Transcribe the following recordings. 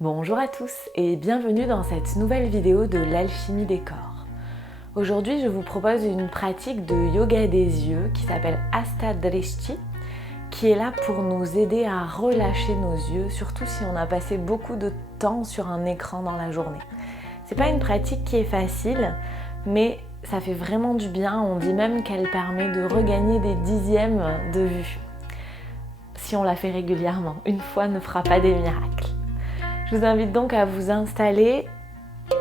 Bonjour à tous et bienvenue dans cette nouvelle vidéo de l'alchimie des corps. Aujourd'hui, je vous propose une pratique de yoga des yeux qui s'appelle Hasta Drishti, qui est là pour nous aider à relâcher nos yeux, surtout si on a passé beaucoup de temps sur un écran dans la journée. C'est pas une pratique qui est facile, mais ça fait vraiment du bien. On dit même qu'elle permet de regagner des dixièmes de vue. Si on la fait régulièrement, une fois ne fera pas des miracles. Je vous invite donc à vous installer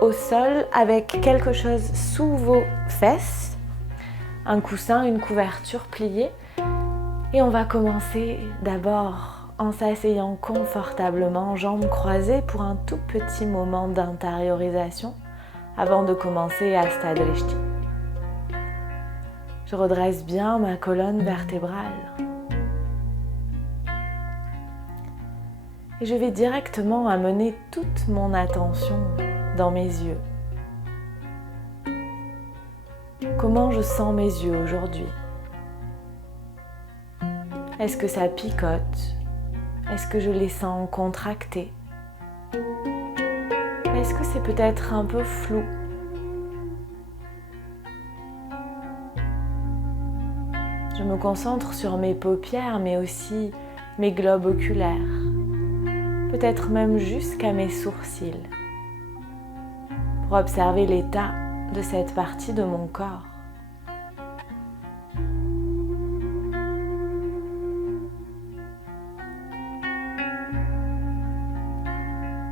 au sol avec quelque chose sous vos fesses, un coussin, une couverture pliée. Et on va commencer d'abord en s'asseyant confortablement, jambes croisées pour un tout petit moment d'intériorisation avant de commencer Hasta Drishti. Je redresse bien ma colonne vertébrale. Et je vais directement amener toute mon attention dans mes yeux. Comment je sens mes yeux aujourd'hui? Est-ce que ça picote? Est-ce que je les sens contractés? Est-ce que c'est peut-être un peu flou? Je me concentre sur mes paupières, mais aussi mes globes oculaires. Peut-être même jusqu'à mes sourcils, pour observer l'état de cette partie de mon corps.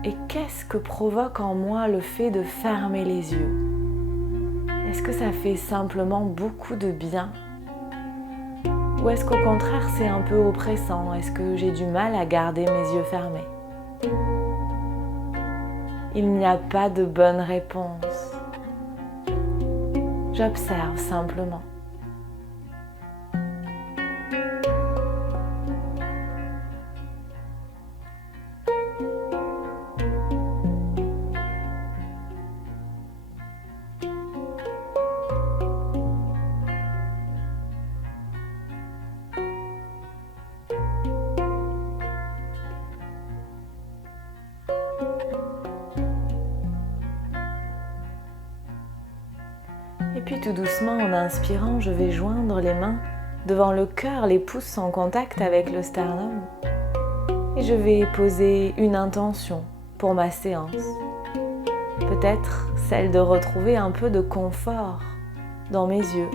Et qu'est-ce que provoque en moi le fait de fermer les yeux? Est-ce que ça fait simplement beaucoup de bien? Ou est-ce qu'au contraire c'est un peu oppressant? Est-ce que j'ai du mal à garder mes yeux fermés? Il n'y a pas de bonne réponse. J'observe simplement. Et puis tout doucement, en inspirant, je vais joindre les mains devant le cœur, les pouces en contact avec le sternum. Et je vais poser une intention pour ma séance. Peut-être celle de retrouver un peu de confort dans mes yeux.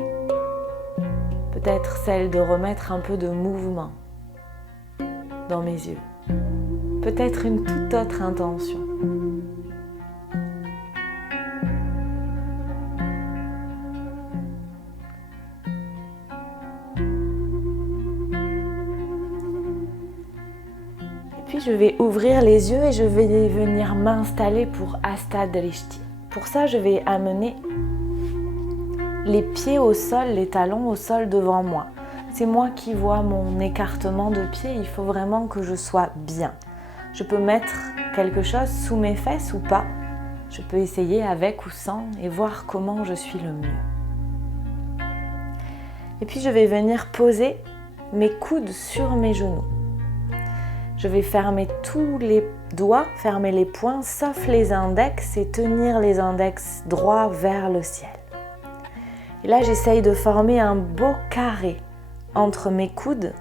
Peut-être celle de remettre un peu de mouvement dans mes yeux. Peut-être une toute autre intention. Puis je vais ouvrir les yeux et je vais venir m'installer pour Hasta Drishti. Pour ça, je vais amener les pieds au sol, les talons au sol devant moi. C'est moi qui vois mon écartement de pied, il faut vraiment que je sois bien. Je peux mettre quelque chose sous mes fesses ou pas. Je peux essayer avec ou sans et voir comment je suis le mieux. Et puis je vais venir poser mes coudes sur mes genoux. Je vais fermer tous les doigts, fermer les poings, sauf les index et tenir les index droits vers le ciel. Et là, j'essaye de former un beau carré entre mes coudes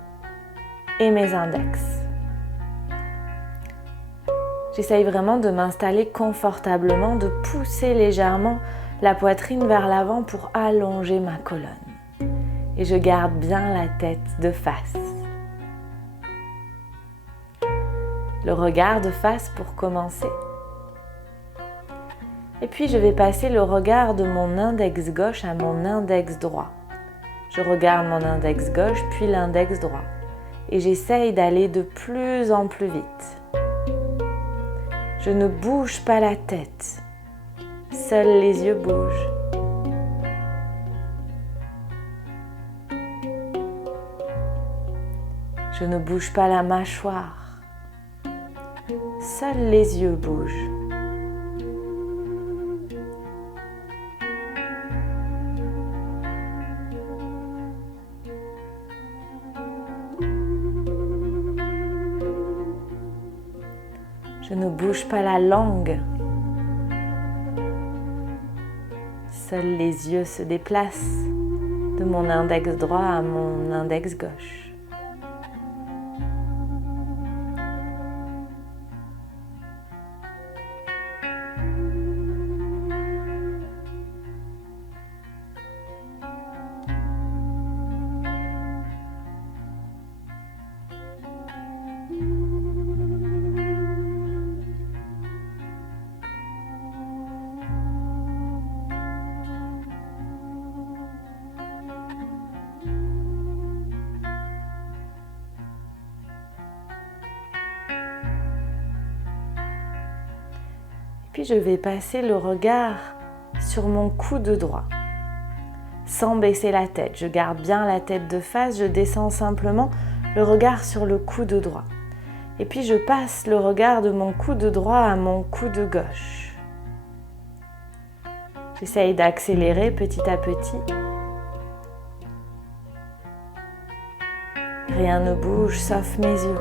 et mes index. J'essaye vraiment de m'installer confortablement, de pousser légèrement la poitrine vers l'avant pour allonger ma colonne. Et je garde bien la tête de face. Le regard de face pour commencer. Et puis je vais passer le regard de mon index gauche à mon index droit. Je regarde mon index gauche puis l'index droit. Et j'essaye d'aller de plus en plus vite. Je ne bouge pas la tête. Seuls les yeux bougent. Je ne bouge pas la mâchoire. Seuls les yeux bougent. Je ne bouge pas la langue. Seuls les yeux se déplacent de mon index droit à mon index gauche. Puis je vais passer le regard sur mon coude droit, sans baisser la tête. Je garde bien la tête de face, je descends simplement le regard sur le coude droit. Et puis je passe le regard de mon coude droit à mon coude gauche. J'essaye d'accélérer petit à petit. Rien ne bouge sauf mes yeux.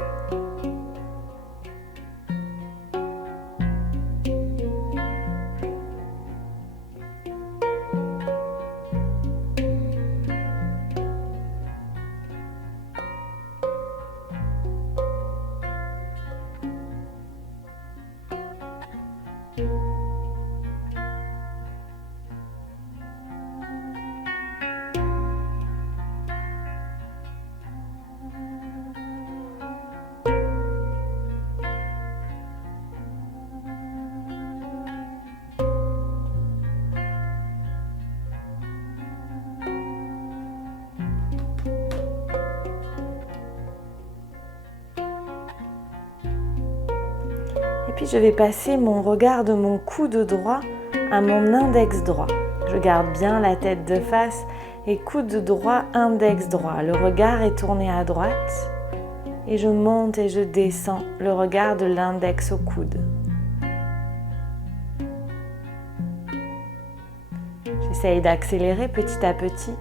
Puis je vais passer mon regard de mon coude droit à mon index droit. Je garde bien la tête de face et coude droit, index droit. Le regard est tourné à droite et je monte et je descends le regard de l'index au coude. J'essaye d'accélérer petit à petit.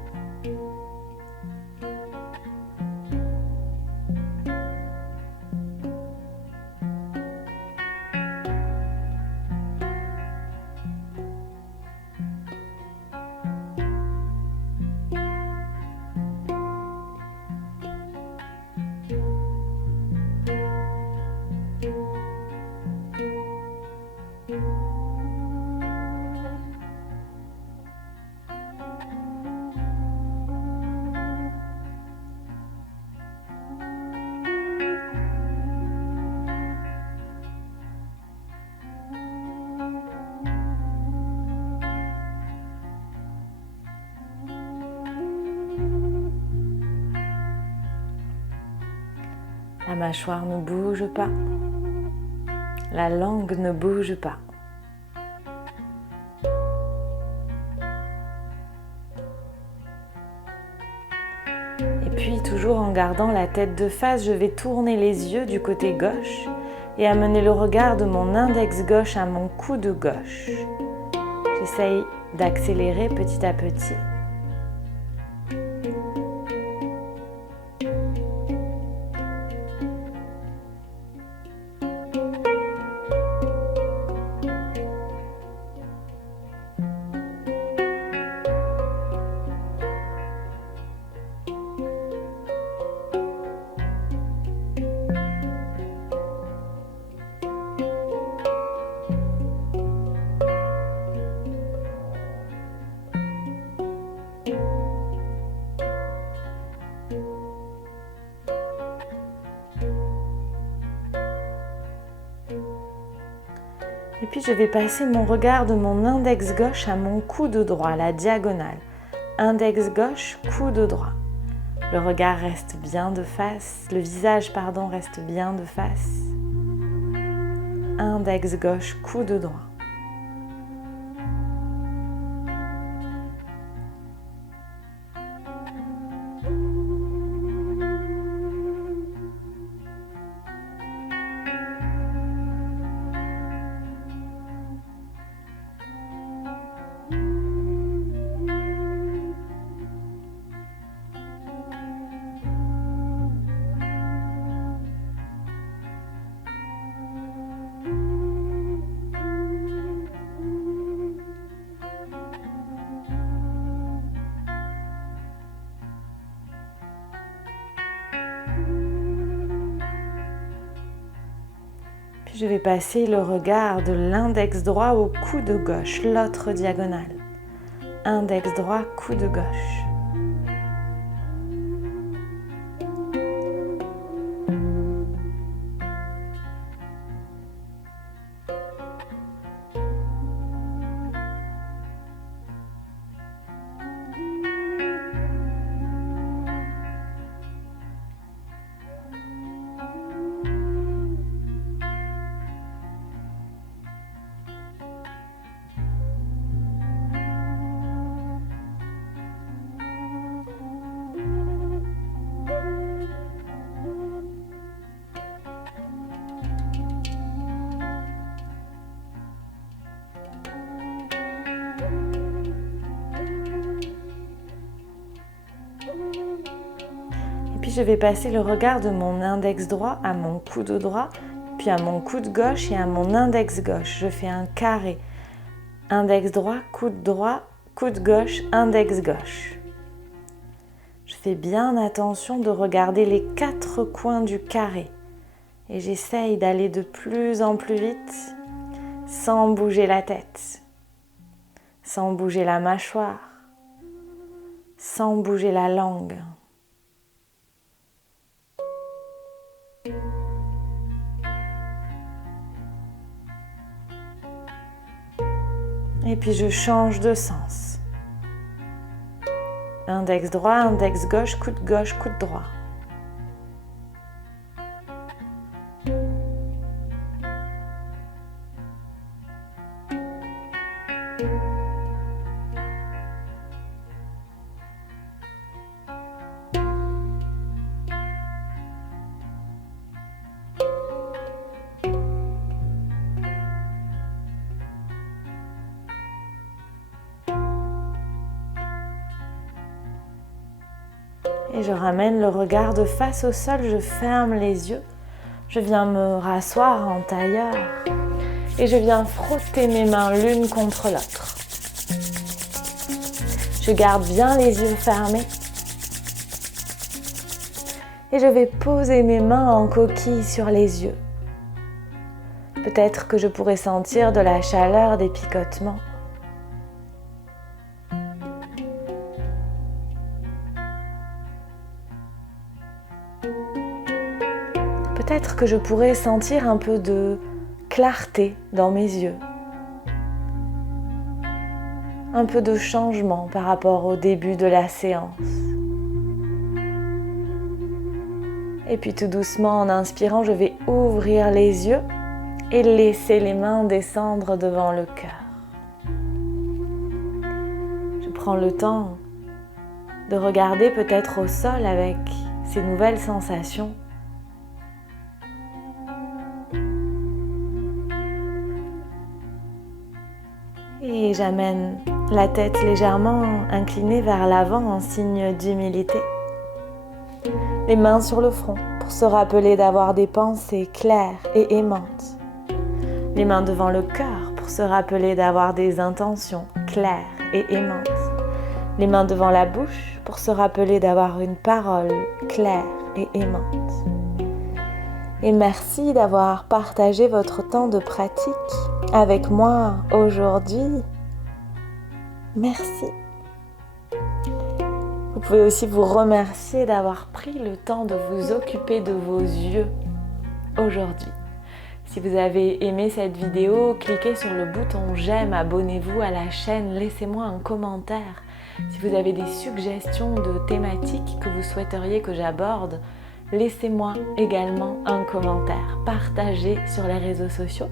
La mâchoire ne bouge pas. La langue ne bouge pas. Et puis, toujours en gardant la tête de face, je vais tourner les yeux du côté gauche et amener le regard de mon index gauche à mon coude gauche. J'essaye d'accélérer petit à petit. Et puis je vais passer mon regard de mon index gauche à mon coude droit, la diagonale. Index gauche, coude droit. Le regard reste bien de face, le visage, reste bien de face. Index gauche, coude droit. Puis je vais passer le regard de l'index droit au coude gauche, l'autre diagonale. Index droit, coude gauche. Puis je vais passer le regard de mon index droit à mon coude droit, puis à mon coude gauche et à mon index gauche. Je fais un carré. Index droit, coude gauche, index gauche. Je fais bien attention de regarder les 4 coins du carré. Et j'essaye d'aller de plus en plus vite, sans bouger la tête, sans bouger la mâchoire, sans bouger la langue. Et puis je change de sens. Index droit, index gauche, coude droit. Et je ramène le regard de face au sol, je ferme les yeux. Je viens me rasseoir en tailleur et je viens frotter mes mains l'une contre l'autre. Je garde bien les yeux fermés et je vais poser mes mains en coquille sur les yeux. Peut-être que je pourrais sentir de la chaleur des picotements. Peut-être que je pourrais sentir un peu de clarté dans mes yeux. Un peu de changement par rapport au début de la séance. Et puis tout doucement, en inspirant, je vais ouvrir les yeux et laisser les mains descendre devant le cœur. Je prends le temps de regarder peut-être au sol avec ces nouvelles sensations. Et j'amène la tête légèrement inclinée vers l'avant en signe d'humilité. Les mains sur le front pour se rappeler d'avoir des pensées claires et aimantes. Les mains devant le cœur pour se rappeler d'avoir des intentions claires et aimantes. Les mains devant la bouche pour se rappeler d'avoir une parole claire et aimante. Et merci d'avoir partagé votre temps de pratique avec moi aujourd'hui. Merci. Vous pouvez aussi vous remercier d'avoir pris le temps de vous occuper de vos yeux aujourd'hui. Si vous avez aimé cette vidéo, cliquez sur le bouton j'aime, abonnez-vous à la chaîne, laissez-moi un commentaire. Si vous avez des suggestions de thématiques que vous souhaiteriez que j'aborde, laissez-moi également un commentaire, partagez sur les réseaux sociaux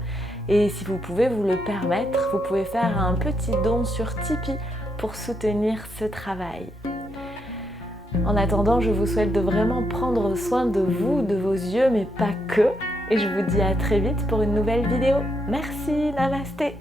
et si vous pouvez vous le permettre, vous pouvez faire un petit don sur Tipeee pour soutenir ce travail. En attendant, je vous souhaite de vraiment prendre soin de vous, de vos yeux, mais pas que. Et je vous dis à très vite pour une nouvelle vidéo. Merci, namasté.